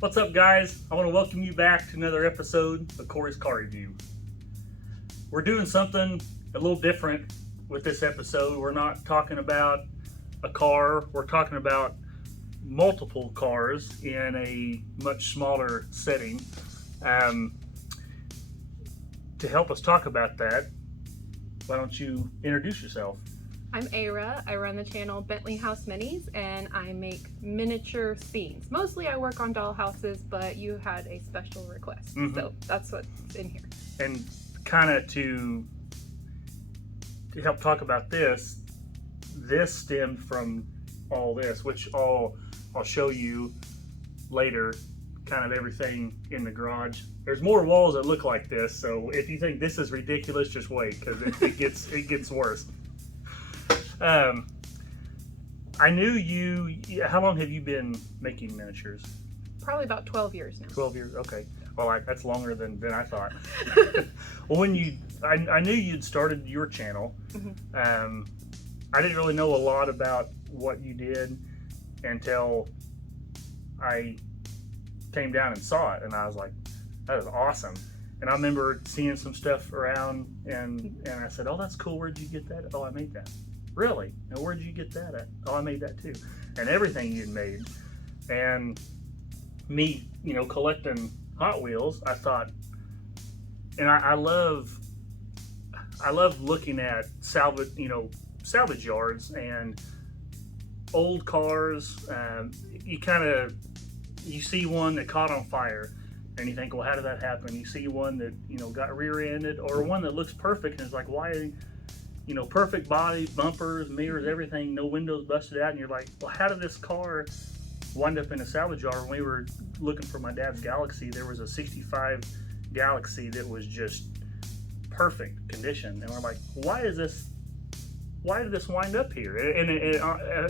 What's up, guys? I want to welcome you back to another episode of Corey's Car Review. We're doing something a little different with this episode. We're not talking about a car. We're talking about multiple cars in a much smaller setting. To help us talk about that, why don't you introduce yourself? I'm Aira. I run the channel Bentley House Minis, and I make miniature scenes. Mostly I work on doll houses, but you had a special request, so that's what's in here. And kind of to help talk about this stemmed from all this, which I'll show you later, kind of everything in the garage. There's more walls that look like this, so if you think this is ridiculous, just wait, because it gets worse. I knew you. How long have you been making miniatures? Probably about 12 years now. 12 years. Okay. Well, that's longer than I thought. Well, I knew you'd started your channel. I didn't really know a lot about what you did until I came down and saw it, and I was like, that is awesome. And I remember seeing some stuff around, and I said, oh, that's cool. Where'd you get that? Oh, I made that. Really? Now, where'd you get that at? Oh, I made that too. And everything you'd made. And me, collecting Hot Wheels, I thought, and I love looking at salvage yards and old cars. You see one that caught on fire, and you think, well, how did that happen? You see one that got rear-ended, or one that looks perfect, and it's like, why? Perfect body, bumpers, mirrors, everything, no windows busted out, and you're like, well, how did this car wind up in a salvage yard? When we were looking for my dad's Galaxy, there was a 65 Galaxy that was just perfect condition, and we're like, why did this wind up here? And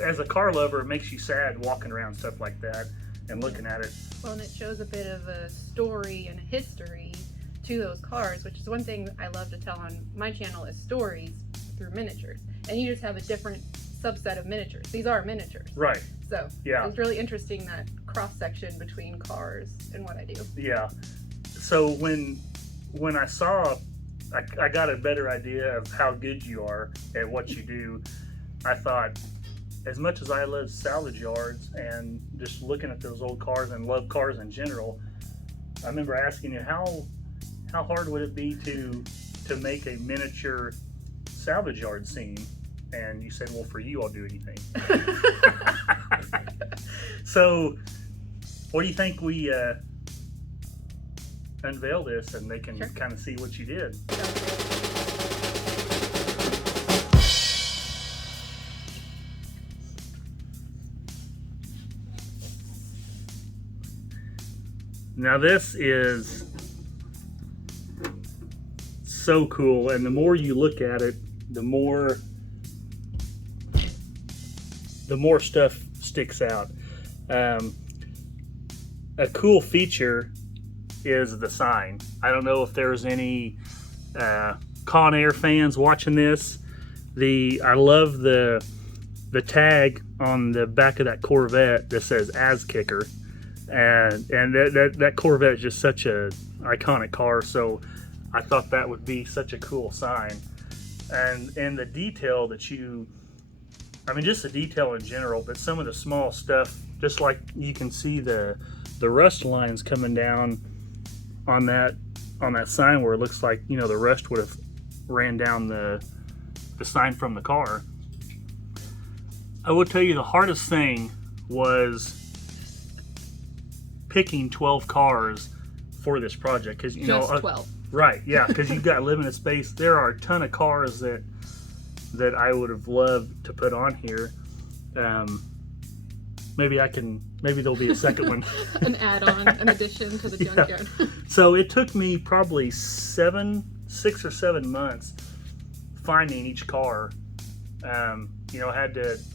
as a car lover, it makes you sad walking around stuff like that and looking at it. Well, and it shows a bit of a story and a history to those cars, which is one thing I love to tell on my channel, is stories through miniatures. And you just have a different subset of miniatures. These are miniatures. Right. So yeah, it's really interesting, that cross section between cars and what I do. Yeah. So when I saw, I got a better idea of how good you are at what you do. I thought, as much as I love salvage yards and just looking at those old cars and love cars in general, I remember asking you, how hard would it be to make a miniature salvage yard scene? And you said, well, for you, I'll do anything. So what do you think we unveil this, and they can kind of see what you did? Now this is so cool, and the more you look at it, the more stuff sticks out. A cool feature is the sign. I don't know if there's any Con Air fans watching this. I love the tag on the back of that Corvette that says Ass Kicker, and that Corvette is just such a iconic car, so I thought that would be such a cool sign. And the detail that just the detail in general, but some of the small stuff, just like you can see the rust lines coming down on that sign, where it looks like the rust would have ran down the sign from the car. I will tell you, the hardest thing was picking 12 cars for this project, because just 12. Right, yeah, because you've got limited space. There are a ton of cars that I would have loved to put on here. Maybe there'll be a second one. An add-on, an addition to the junkyard. So it took me probably 6 or 7 months finding each car. I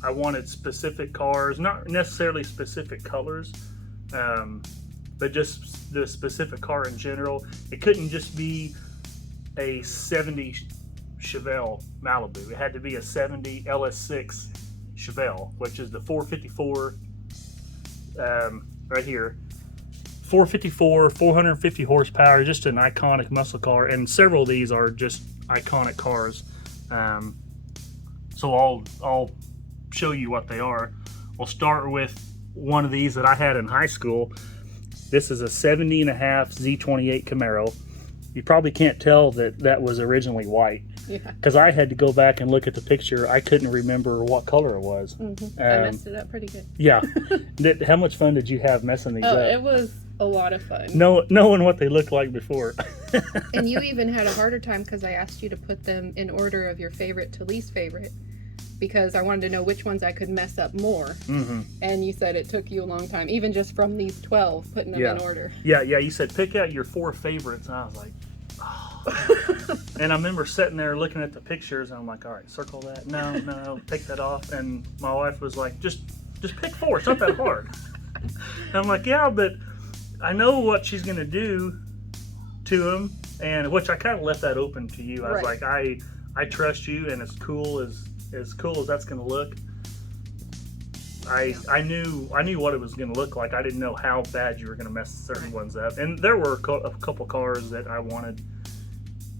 wanted specific cars, not necessarily specific colors, but just the specific car in general. It couldn't just be a 70 Chevelle Malibu. It had to be a 70 LS6 Chevelle, which is the 454 right here. 454, 450 horsepower, just an iconic muscle car, and several of these are just iconic cars. So I'll show you what they are. We'll start with one of these that I had in high school. This is a 70.5 Z28 Camaro. You probably can't tell that that was originally white. Yeah. Because I had to go back and look at the picture. I couldn't remember what color it was. I messed it up pretty good. Yeah. How much fun did you have messing these up? It was a lot of fun. Knowing what they looked like before. And you even had a harder time because I asked you to put them in order of your favorite to least favorite, because I wanted to know which ones I could mess up more. Mm-hmm. And you said it took you a long time, even just from these 12, putting them in order. Yeah, you said pick out your 4 favorites, and I was like, oh. And I remember sitting there looking at the pictures, and I'm like, all right, circle that. No, take that off. And my wife was like, just pick 4. It's not that hard. And I'm like, yeah, but I know what she's going to do to them, and which I kind of left that open to you. I was like, I trust you, and as cool as that's going to look, I knew what it was going to look like. I didn't know how bad you were going to mess certain ones up. And there were a couple cars that I wanted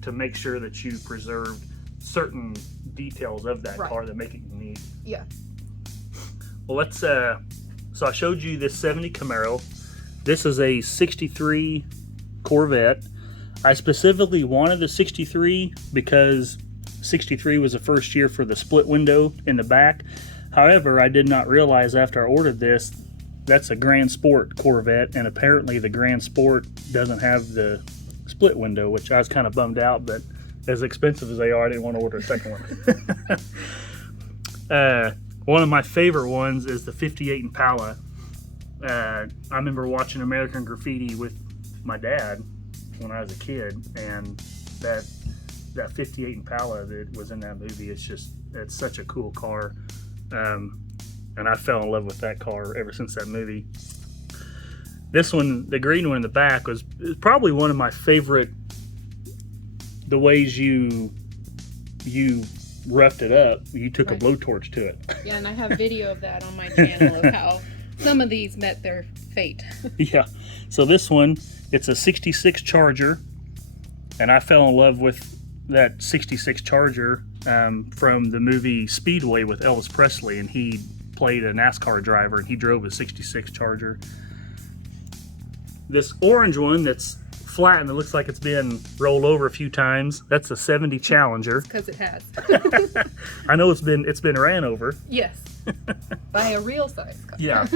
to make sure that you preserved certain details of that car that make it unique. Yeah. Well, let's so I showed you this 70 Camaro. This is a 63 Corvette. I specifically wanted the 63 because 63 was the first year for the split window in the back. However, I did not realize after I ordered this, that's a Grand Sport Corvette, and apparently the Grand Sport doesn't have the split window, which I was kind of bummed out, but as expensive as they are, I didn't want to order a second one. One of my favorite ones is the 58 Impala. I remember watching American Graffiti with my dad when I was a kid, and that 58 Impala that was in that movie, it's such a cool car. And I fell in love with that car ever since that movie. This one, the green one in the back, is probably one of my favorite. The ways you roughed it up, you took a blowtorch to it. Yeah, and I have video of that on my channel of how some of these met their fate. Yeah. So this one, it's a 66 Charger, and I fell in love with that 66 Charger from the movie Speedway with Elvis Presley, and he played a NASCAR driver, and he drove a 66 Charger. This orange one that's flat and it looks like it's been rolled over a few times, that's a 70 Challenger. Because it has. I know it's been ran over. Yes. By a real size car. Yeah.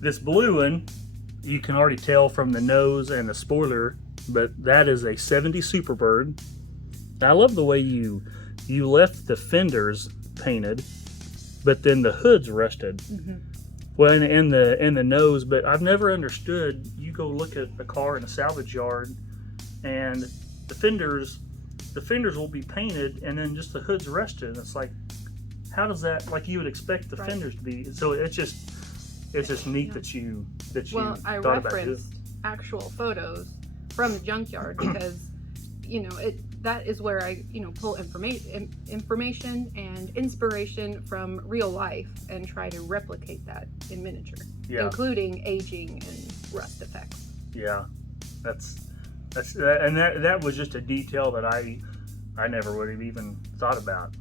This blue one, you can already tell from the nose and the spoiler, but that is a 70 Superbird. I love the way you left the fenders painted, but then the hood's rusted. Mm-hmm. Well, in the nose, but I've never understood. You go look at a car in a salvage yard, and the fenders will be painted, and then just the hood's rusted. And it's like, how does that? Like you would expect the fenders to be. So it's just neat that you Well, I thought about it. referenced actual photos from the junkyard because that is where I pull information and inspiration from real life and try to replicate that in miniature, including aging and rust effects. Yeah, that was just a detail that I never would have even thought about.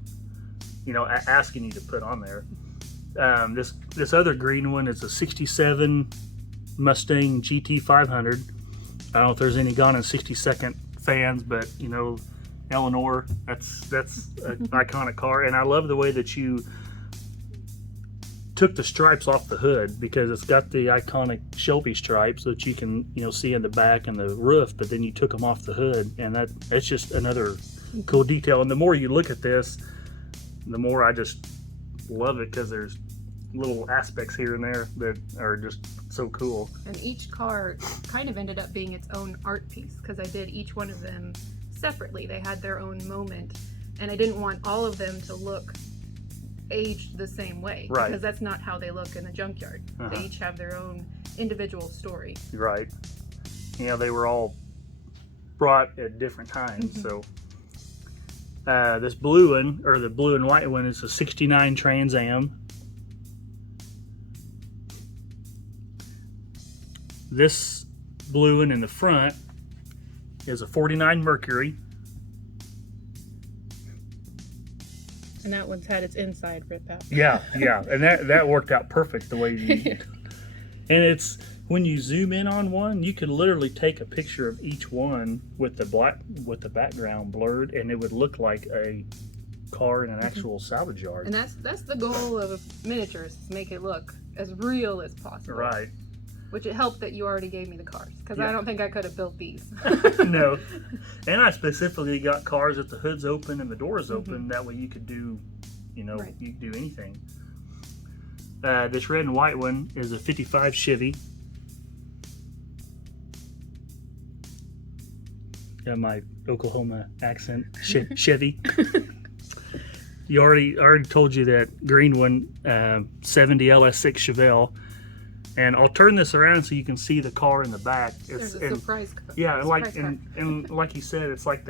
Asking you to put on there. This other green one is a 67 Mustang GT 500. I don't know if there's any Gone in 60 Second fans, but Eleanor, that's an iconic car, and I love the way that you took the stripes off the hood, because it's got the iconic Shelby stripes that you can see in the back and the roof, but then you took them off the hood, and it's just another cool detail. And the more you look at this, the more I just love it, because there's little aspects here and there that are just so cool. And each car kind of ended up being its own art piece, because I did each one of them separately. They had their own moment, and I didn't want all of them to look aged the same way, because that's not how they look in the junkyard. They each have their own individual story. Right. They were all brought at different times. So this blue one, or the blue and white one, is a 69 Trans Am. This blue one in the front is a 49 Mercury. And that one's had its inside ripped out. Yeah, and that worked out perfect the way you. And it's when you zoom in on one, you could literally take a picture of each one with the background blurred, and it would look like a car in an actual salvage yard. And that's the goal of miniatures, is make it look as real as possible. Right. Which it helped that you already gave me the cars, because I don't think I could have built these. No. And I specifically got cars that the hood's open and the door's open. That way you could do, you could do anything. This red and white one is a 55 Chevy. Got my Oklahoma accent, Chevy. I already told you that green one, 70 LS6 Chevelle. And I'll turn this around so you can see the car in the back. There's a surprise car. Yeah, and like you said, it's like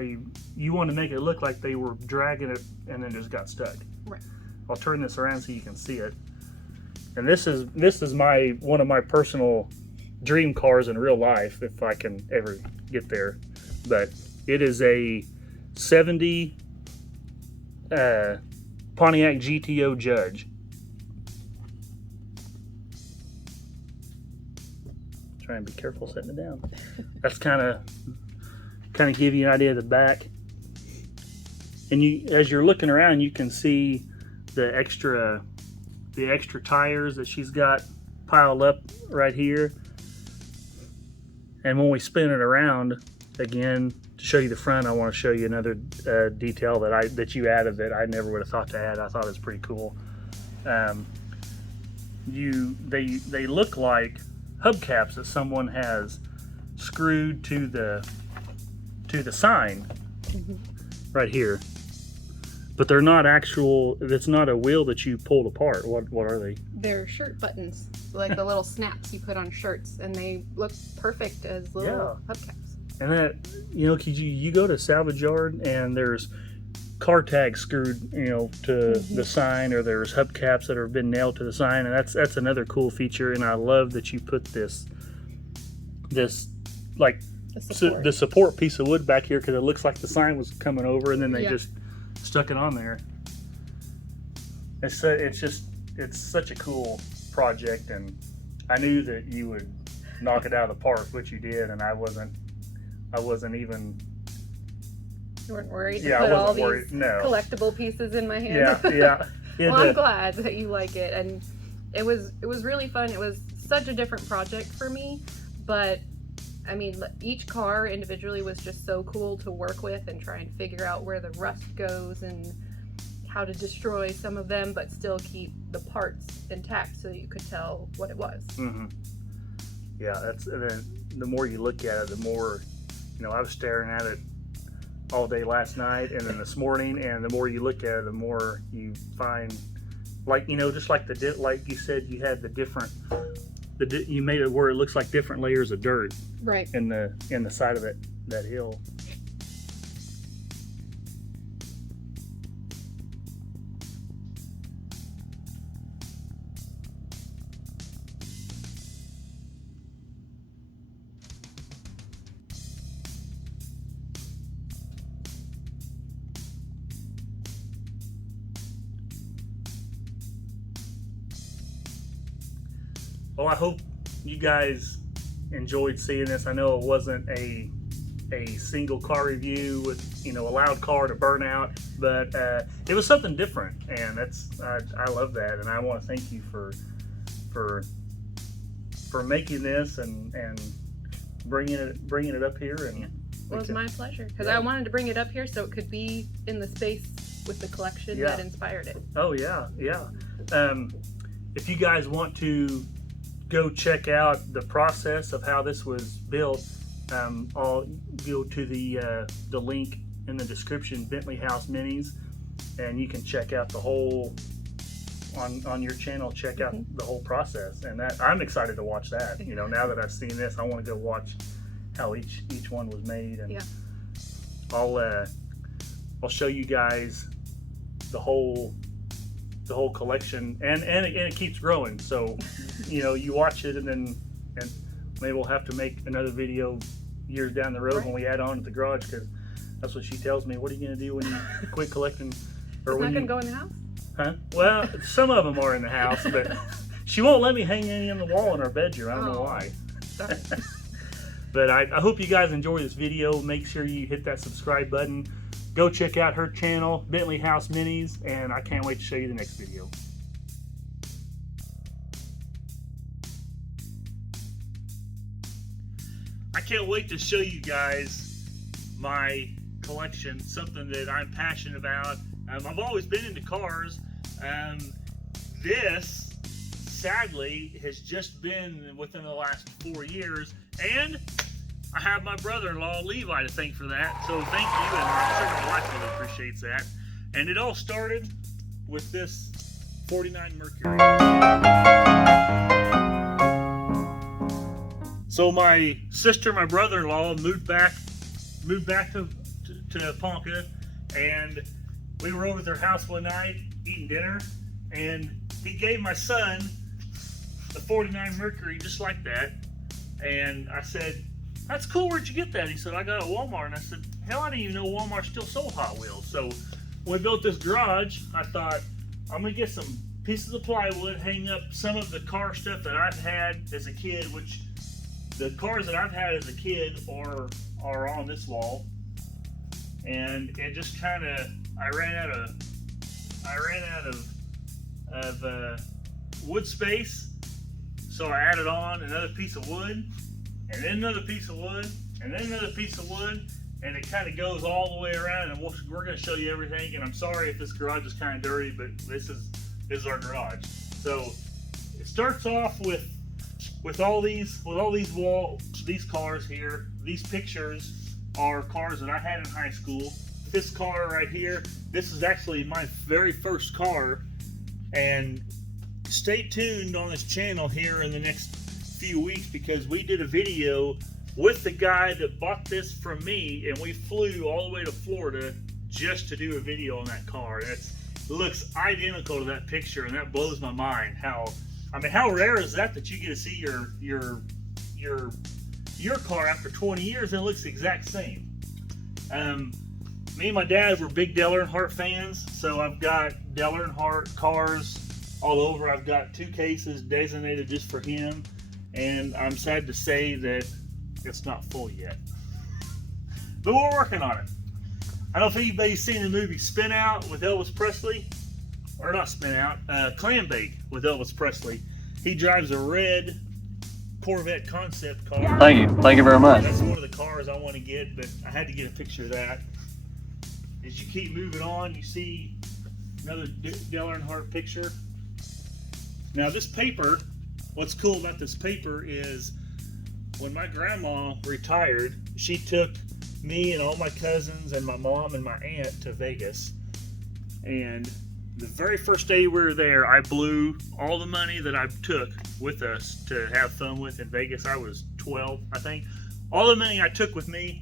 you want to make it look like they were dragging it and then just got stuck. Right. I'll turn this around so you can see it. And this is one of my personal dream cars in real life, if I can ever get there. But it is a 70 Pontiac GTO Judge. Try and be careful setting it down. That's kind of give you an idea of the back. And as you're looking around, you can see the extra tires that she's got piled up right here. And when we spin it around again to show you the front, I want to show you another detail that you added that I never would have thought to add. I thought it was pretty cool. They look like hubcaps that someone has screwed to the sign right here, but they're not actual. It's not a wheel that you pulled apart. What are they? They're shirt buttons, like the little snaps you put on shirts, and they look perfect as little hubcaps. And that, you go to salvage yard and there's car tags screwed, to the sign, or there's hubcaps that have been nailed to the sign, and that's another cool feature. And I love that you put this like the support piece of wood back here, because it looks like the sign was coming over, and then they just stuck it on there. It's such a cool project, and I knew that you would knock it out of the park, which you did, and I wasn't even. You weren't worried to put all these collectible pieces in my hand? Yeah. Well, I'm glad that you like it, and it was really fun. It was such a different project for me, but I mean, each car individually was just so cool to work with and try and figure out where the rust goes and how to destroy some of them, but still keep the parts intact so you could tell what it was. Mm-hmm. Yeah, and then the more you look at it, the more, I was staring at it all day last night and then this morning, and the more you look at it, the more you find, just like like you said, you had you made it where it looks like different layers of dirt in the side of that hill. Well, I hope you guys enjoyed seeing this. I know it wasn't a single car review with a loud car to burn out, but it was something different, and I love that, and I want to thank you for making this and bringing it up here. And well, it was my pleasure, because I wanted to bring it up here so it could be in the space with the collection that inspired it. Oh yeah. If you guys want to go check out the process of how this was built, I'll go to the link in the description, Bentley House Minis, and you can check out the whole on your channel. Check out the whole process, and that I'm excited to watch that. Now that I've seen this, I want to go watch how each one was made, and I'll show you guys the whole collection, and it keeps growing. So you watch it, and maybe we'll have to make another video years down the road when we add on to the garage, because that's what she tells me. What are you going to do when you quit collecting? Or It's when not going you to go in the house? Huh? Well, some of them are in the house, but she won't let me hang any on the wall in our bedroom. I don't know why. But I hope you guys enjoy this video. Make sure you hit that subscribe button. Go check out her channel, Bentley House Minis, and I can't wait to show you the next video. I can't wait to show you guys my collection, something that I'm passionate about. I've always been into cars. This, sadly, has just been within the last 4 years, and I have my brother-in-law, Levi, to thank for that. So thank you, and I'm sure my wife really appreciates that. And it all started with this 49 Mercury. So my sister, my brother-in-law, moved back to Ponca, and we were over at their house one night eating dinner, and he gave my son the 49 Mercury just like that. And I said, "That's cool, where'd you get that?" He said, "I got it at Walmart." And I said, "Hell, I didn't even know Walmart still sold Hot Wheels." So when we built this garage, I thought, I'm gonna get some pieces of plywood, hang up some of the car stuff that I've had as a kid, which the cars that I've had as a kid are on this wall. And it just kind of, I ran out of wood space, so I added on another piece of wood, and then another piece of wood, and then another piece of wood, and it kind of goes all the way around. And we're going to show you everything. And I'm sorry if this garage is kind of dirty, but this is our garage. So it starts off with all these cars here. These pictures are cars that I had in high school. This car right here, this is actually my very first car. And stay tuned on this channel here in the next few weeks, because we did a video with the guy that bought this from me, and we flew all the way to Florida just to do a video on that car. And it looks identical to that picture, and that blows my mind. How rare is that you get to see your car after 20 years and it looks the exact same. Me and my dad were big Dale Earnhardt fans, so I've got Dale Earnhardt cars all over. I've got 2 cases designated just for him, and I'm sad to say that it's not full yet, but we're working on it. I don't know if anybody's seen the movie Spin Out with Elvis Presley, or not Spin Out, Clam Bake with Elvis Presley. He drives a red Corvette concept car. Thank you very much. That's one of the cars I want to get, but I had to get a picture of that. As you keep moving on, you see another Dale Earnhardt picture. Now this paper, what's cool about this paper is when my grandma retired, she took me and all my cousins and my mom and my aunt to Vegas. And the very first day we were there, I blew all the money that I took with us to have fun with in Vegas. I was 12, I think. All the money I took with me,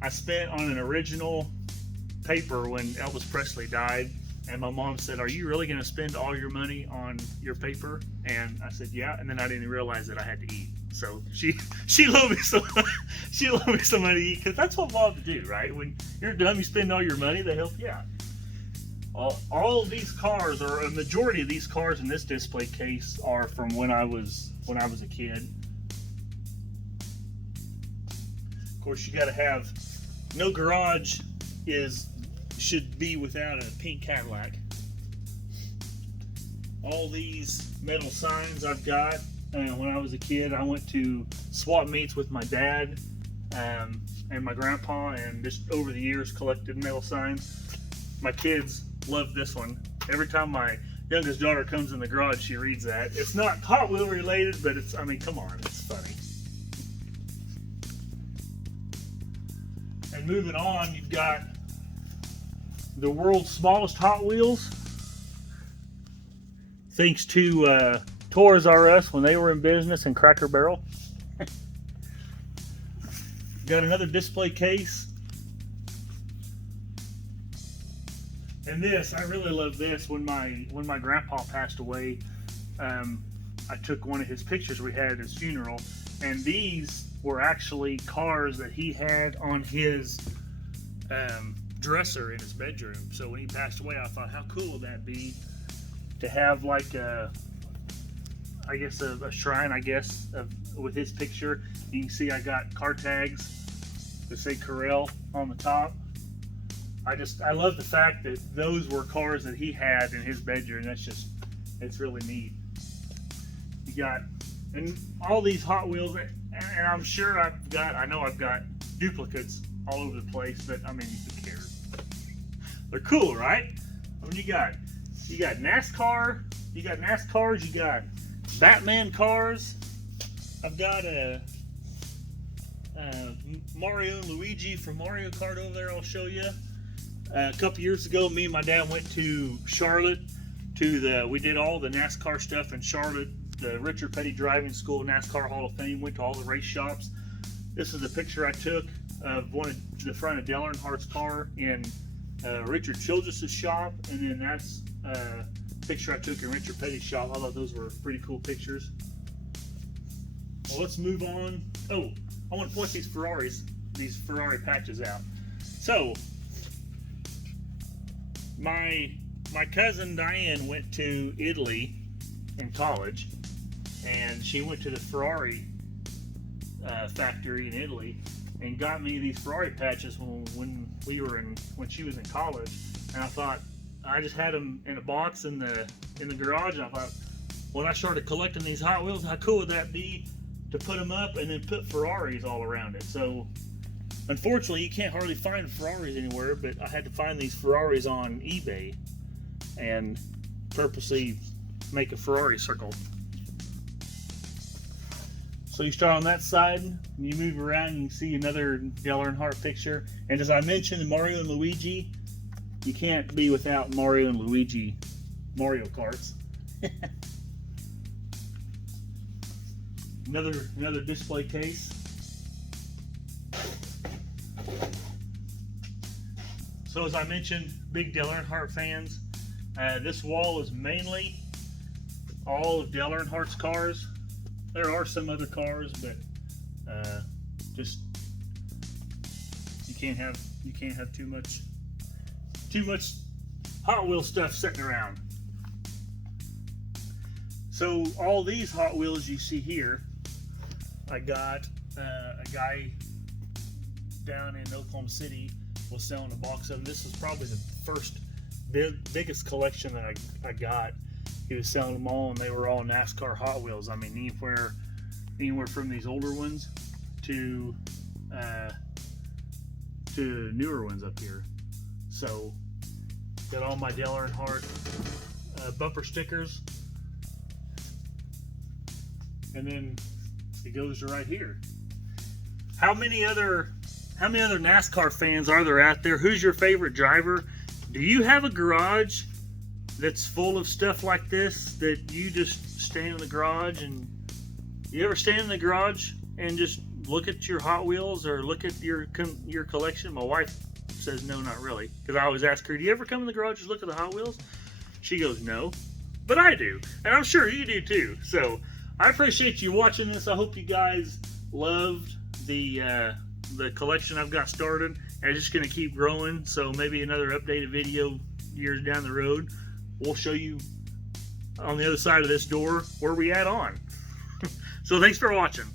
I spent on an original paper when Elvis Presley died. And my mom said, "Are you really going to spend all your money on your paper?" And I said, "Yeah." And then I didn't realize that I had to eat. So she loaned me some money to eat, because that's what moms do, right? When you're done, you spend all your money, they help you out. All of these cars, or a majority of these cars in this display case, are from when I was a kid. Of course, you got to have, no garage should be without a pink Cadillac. All these metal signs I've got. When I was a kid, I went to swap meets with my dad and my grandpa, and just over the years collected metal signs. My kids love this one. Every time my youngest daughter comes in the garage, she reads that. It's not Hot Wheel related, but it's, I mean, come on, it's funny. And moving on, you've got the world's smallest Hot Wheels, thanks to Toys R Us when they were in business, and Cracker Barrel. Got another display case. And this, I really love this. When my grandpa passed away, I took one of his pictures we had at his funeral, And these were actually cars that he had on his dresser in his bedroom. So when he passed away, I thought, how cool would that be to have like a shrine, with his picture. You can see I got car tags that say Corel on the top. I love the fact that those were cars that he had in his bedroom. It's really neat. You got, and all these Hot Wheels, and I'm sure I've got duplicates all over the place, but I mean, who cares? They're cool, right? I mean, you got NASCAR, you got Batman cars. I've got Mario and Luigi from Mario Kart over there. I'll show you. A couple years ago, me and my dad went to Charlotte we did all the NASCAR stuff in Charlotte, the Richard Petty Driving School, NASCAR Hall of Fame. Went to all the race shops. This is a picture I took of the front of Dale Earnhardt's car in Richard Childress's shop, and then that's a picture I took in Richard Petty's shop. I thought those were pretty cool pictures. Well, let's move on. Oh, I want to point these Ferrari patches out. So, my cousin Diane went to Italy in college, and she went to the Ferrari factory in Italy and got me these Ferrari patches when she was in college. And I thought, I just had them in a box in the garage, and I thought, when I started collecting these Hot Wheels, how cool would that be to put them up and then put Ferraris all around it? So unfortunately, you can't hardly find Ferraris anywhere, but I had to find these Ferraris on eBay and purposely make a Ferrari circle. So you start on that side, and you move around, and you see another Dale Earnhardt picture. And as I mentioned, Mario and Luigi, you can't be without Mario and Luigi Mario Karts. Another display case. So as I mentioned, big Dale Earnhardt fans. This wall is mainly all of Dale Earnhardt's cars. There are some other cars, but just you can't have too much Hot Wheel stuff sitting around. So all these Hot Wheels you see here, I got a guy down in Oklahoma City was selling a box of them. This was probably the first biggest collection that I got. He was selling them all, and they were all NASCAR Hot Wheels. I mean, anywhere from these older ones to newer ones up here. So got all my Dale Earnhardt bumper stickers, and then it goes to right here. How many other NASCAR fans are there out there? Who's your favorite driver? Do you have a garage that's full of stuff like this that you just stand in the garage? And you ever stand in the garage and just look at your Hot Wheels or look at your collection? My wife says no, not really, because I always ask her, do you ever come in the garage and look at the Hot Wheels? She goes, no, but I do, and I'm sure you do too. So I appreciate you watching this. I hope you guys loved the collection I've got started, and it's just going to keep growing. So maybe another updated video years down the road, we'll show you on the other side of this door where we add on. So thanks for watching.